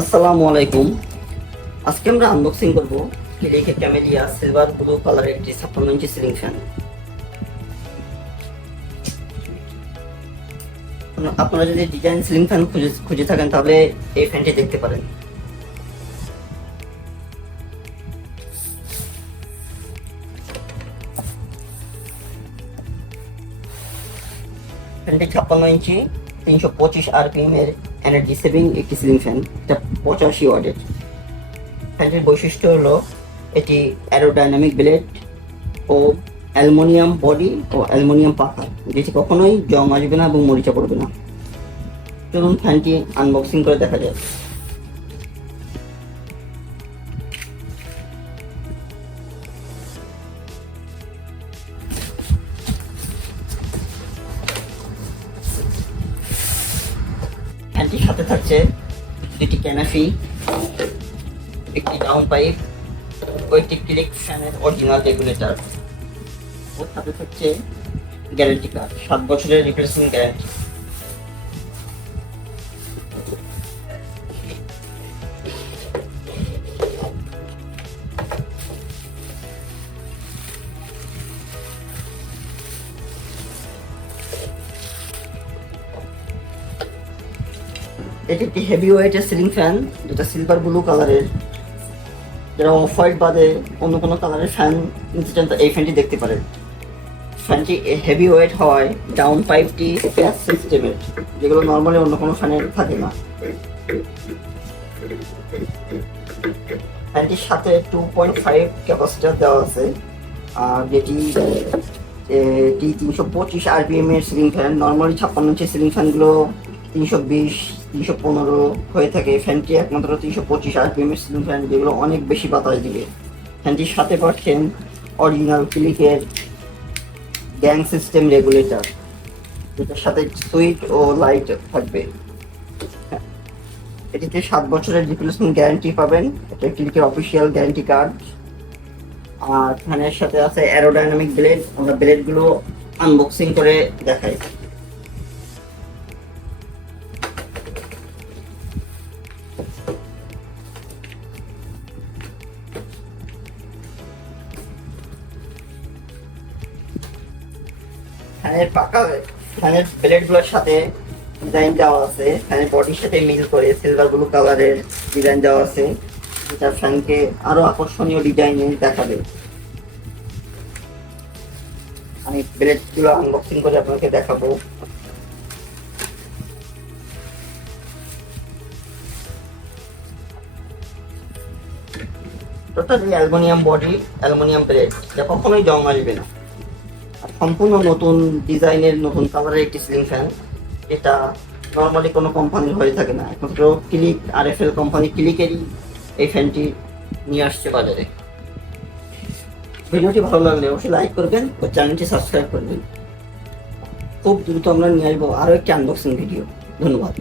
আসসালামু আলাইকুম। আজকে আমরা আনবক্সিং করব। ক্লিকে ক্যামেলিয়া সিলভার ব্লু কালারের একটি ছাপ্পান্ন ইঞ্চি সিলিং ফ্যান আপনারা যদি ডিজাইন সিলিং ফ্যান খুঁজে খুঁজে থাকেন, তাহলে এই ফ্যানটি দেখতে পারেন। ফ্যানটি ছাপ্পান্ন ইঞ্চি তিনশো পঁচিশ আরপিএম এর এনার্জি সেভিং একটি সিলিং ফ্যান এটা পঁচাশি ওয়াটের। ফ্যানটির বৈশিষ্ট্য হলো এটি অ্যারোডাইনামিক ব্লেড ও অ্যালমোনিয়াম বডি ও অ্যালমোনিয়াম পাখা যেটি কখনোই জং আসবে না এবং মরিচা পড়বে না। চলুন ফ্যানটি আনবক্সিং করে দেখা যায় সাথে থাকছে দুটি ক্যানাফি, একটি ডাউন পাইপ ও একটি ক্লিক ফ্যানের অরিজিনাল রেগুলেটর ওর সাথে থাকছে গ্যারেন্টি কার্ড সাত বছরের রিপ্লেসমেন্ট গ্যারেন্টি এটি একটি হেভি ওয়েটের সিলিং ফ্যান যেটা সিলভার ব্লু কালারের যারা অফ হোয়াইট বাদে অন্য কোনো কালারের ফ্যান নিতে চান এই ফ্যানটি দেখতে পারেন ফ্যানটি হেভি ওয়েট হওয়ায় ডাউন পাইপটি প্যাচ সিস্টেমের যেগুলো নর্মালি অন্য কোনো ফ্যানের থাকে না। ফ্যানটির সাথে টু পয়েন্ট ফাইভ ক্যাপাসিটার দেওয়া আছে, আর যেটি এটি তিনশো পঁচিশ আরপিএম এর সিলিং ফ্যান নর্মালি ছাপ্পান্ন ইঞ্চি সিলিং ফ্যানগুলো তিনশো বিশ, তিনশো পনেরো হয়ে থাকে ফ্যানটি, একমাত্র তিনশো পঁচিশ আরপিএম এর সিলিং ফ্যান যেগুলো অনেক বেশি বাতাস দিবে। ফ্যানটির সাথে পাচ্ছেন অরিজিনাল ক্লিকের গ্যাং সিস্টেম রেগুলেটর যেটার সাথে সুইচ ও লাইট থাকবে। এটিতে সাত বছরের রিপ্লেসমেন্ট গ্যারান্টি পাবেন, এটা ক্লিকের অফিসিয়াল গ্যারান্টি কার্ড আর ফ্যানের সাথে আছে অ্যারোডাইনামিক ব্লেড আমরা ব্লেডগুলো আনবক্সিং করে দেখাই। ফ্যানের পাকা, ফ্যানের ব্লেডগুলোর সাথে ডিজাইন দেওয়া আছে। ফ্যানের বডির সাথে মিল করে সিলভার ব্লু কালারের ডিজাইন দেওয়া আছে। যেটা ফ্যানকে আরও আকর্ষণীয় ডিজাইনে দেখাবে। আমি ব্লেডগুলো আনবক্সিং করে আপনাকে দেখাবো। Totally aluminium body aluminium blade যা কখনোই জং আসবে না। সম্পূর্ণ নতুন ডিজাইনের, নতুন কালারের একটি সিলিং ফ্যান এটা নর্মালি কোনো কোম্পানির হয়ে থাকে না। একমাত্র Click R F L company ক্লিকেরই এই ফ্যানটি নিয়ে আসছে বাজারে। ভিডিওটি ভালো লাগলে অবশ্যই লাইক করবেন ও চ্যানেলটি সাবস্ক্রাইব করবেন। খুব দ্রুত আমরা নিয়ে আসব আরও একটি আনবক্সিং ভিডিও ধন্যবাদ।